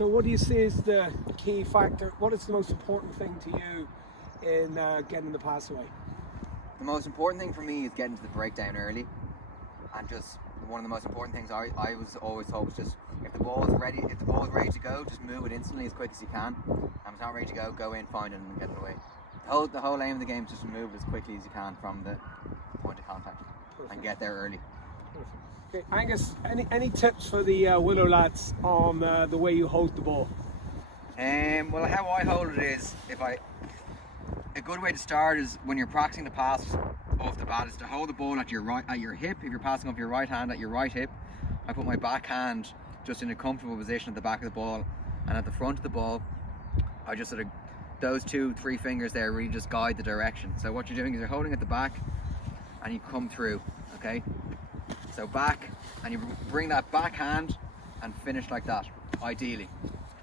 So what do you see is the key factor? What is the most important thing to you in getting the pass away? The most important thing for me is getting to the breakdown early, and just one of the most important things I was always told was just if the ball is ready to go, just move it instantly as quick as you can. And if it's not ready to go in, find it and get it away. The whole aim of the game is just to move as quickly as you can from the point of contact. Perfect. And get there early. Perfect. Okay, Angus, any tips for the Willow lads on the way you hold the ball? Well, how I hold it is, a good way to start is when you're practicing the pass off the bat is to hold the ball at your hip. If you're passing off your right hand, at your right hip. I put my back hand just in a comfortable position at the back of the ball, and at the front of the ball I just sort of, those 2-3 fingers there really just guide the direction. So what you're doing is you're holding at the back and you come through, okay? So back, and you bring that back hand and finish like that, ideally,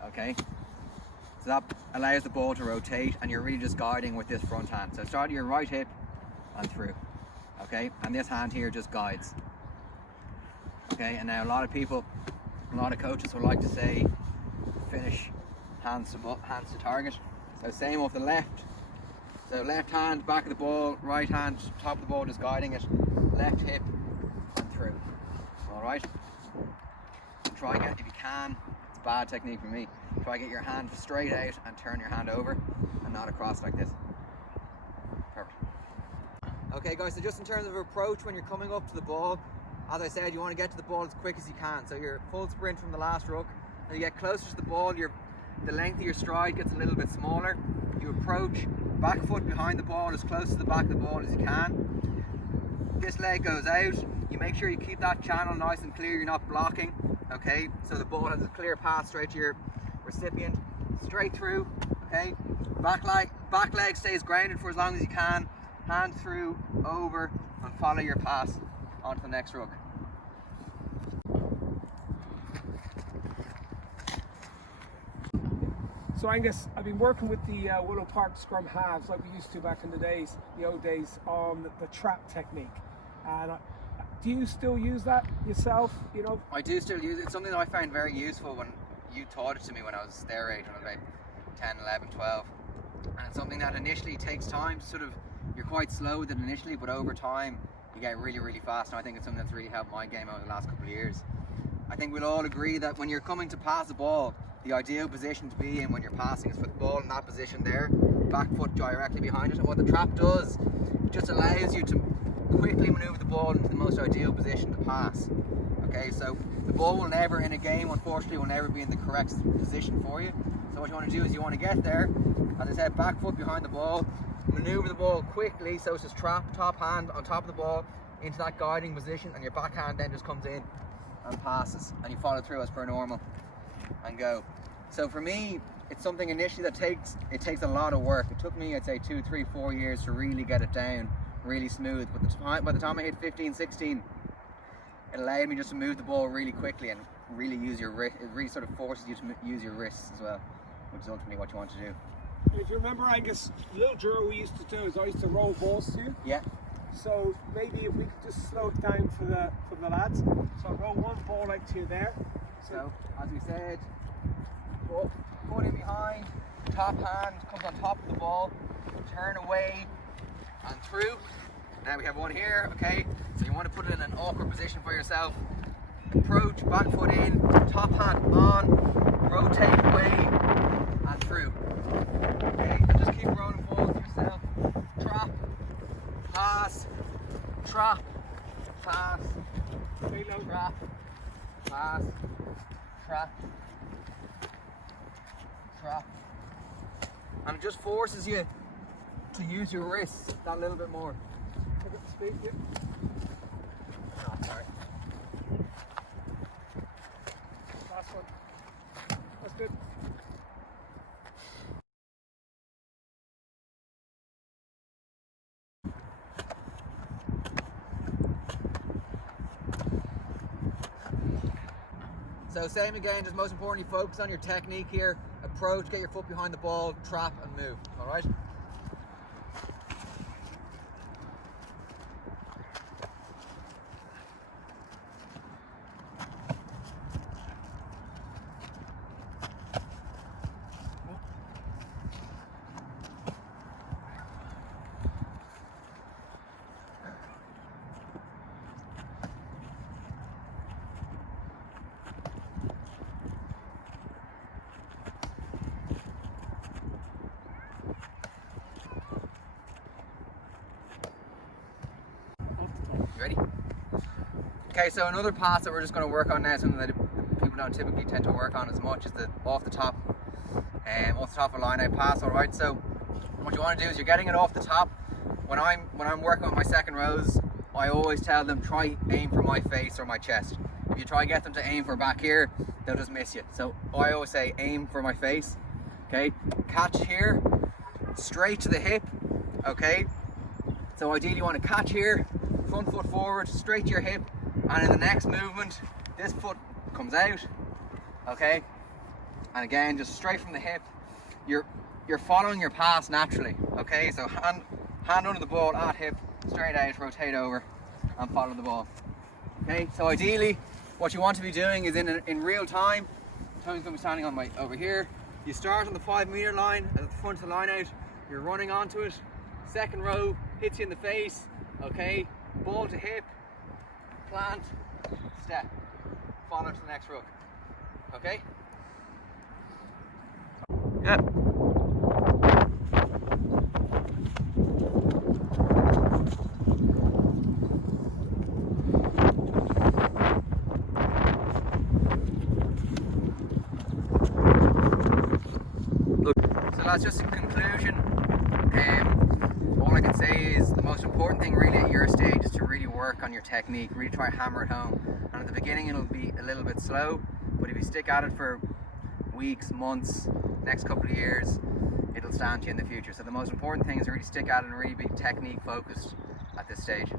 okay? So that allows the ball to rotate and you're really just guiding with this front hand. So start at your right hip and through, okay? And this hand here just guides, okay? And now a lot of coaches would like to say finish hands to target. So same off the left. So left hand, back of the ball, right hand, top of the ball, just guiding it. Left hip and through. Alright? Try get, if you can, it's a bad technique for me, try get your hand straight out and turn your hand over and not across like this. Perfect. Okay guys, so just in terms of approach when you're coming up to the ball, as I said, you want to get to the ball as quick as you can. So you're full sprint from the last ruck. As you get closer to the ball, the length of your stride gets a little bit smaller. You approach, back foot behind the ball, as close to the back of the ball as you can. This leg goes out. You make sure you keep that channel nice and clear, you're not blocking, okay? So the ball has a clear path straight to your recipient, straight through, okay? Back leg stays grounded for as long as you can. Hand through, over, and follow your pass onto the next ruck. So Angus, I've been working with the Willow Park scrum halves like we used to back in the old days on the trap technique. And do you still use that yourself? You know, I do still use it. It's something that I found very useful when you taught it to me when I was their age, when I was about 10, 11, 12. And it's something that initially takes time. You're quite slow with it initially, but over time you get really, really fast. And I think it's something that's really helped my game over the last couple of years. I think we'll all agree that when you're coming to pass a ball, the ideal position to be in when you're passing is for the ball in that position there, back foot directly behind it. And what the trap does, it just allows you to quickly maneuver the ball into the most ideal position to pass. Okay, so the ball will never, in a game, unfortunately, will never be in the correct position for you. So what you want to do is you want to get there, as I said, back foot behind the ball, maneuver the ball quickly, so it's just trap, top hand on top of the ball into that guiding position, and your back hand then just comes in and passes, and you follow through as per normal and go. So for me, it's something initially that takes a lot of work. It took me, I'd say, 2, 3, 4 years to really get it down really smooth, but by the time I hit 15, 16, it allowed me just to move the ball really quickly and really use your wrist. It really sort of forces you to use your wrists as well, which is ultimately what you want to do. If you remember, Angus, the little drill we used to do is I used to roll balls to you. Yeah. So maybe if we could just slow it down for the lads. So I'll roll one ball out to you there. So as we said, foot in behind, top hand comes on top of the ball, turn away and through. Now we have one here, okay? So you want to put it in an awkward position for yourself. Approach, back foot in, top hand on, rotate away and through. Okay, and just keep rolling balls to yourself. Trap, pass, trap, pass, trap, pass, trap, trap. And it just forces you to use your wrists that little bit more. Pick up the speed, yeah. Oh, sorry. Last one. That's good. So same again, just most importantly focus on your technique here. Approach, get your foot behind the ball, trap and move, alright? Okay, so another pass that we're just going to work on now, something that people don't typically tend to work on as much, is the off the top of line out pass. All right, so what you want to do is you're getting it off the top. When I'm working with my second rows, I always tell them try aim for my face or my chest. If you try and get them to aim for back here, they'll just miss you. So I always say aim for my face. Okay, catch here, straight to the hip. Okay, so ideally you want to catch here, front foot forward, straight to your hip, and in the next movement, this foot comes out. Okay, and again, just straight from the hip. You're following your pass naturally. Okay, so hand under the ball at hip, straight out, rotate over, and follow the ball. Okay, so ideally, what you want to be doing is in real time. Tony's going to be standing on over here. You start on the 5 meter line at the front of the line out. You're running onto it. Second row hits you in the face. Okay, ball to hip, plant, step, follow to the next rook. Okay. Yeah. So that's just in conclusion. All I can say is the most important thing really at your stage is to really work on your technique, really try to hammer it home. And at the beginning it'll be a little bit slow, but if you stick at it for weeks, months, next couple of years, it'll stand to you in the future. So the most important thing is to really stick at it and really be technique focused at this stage.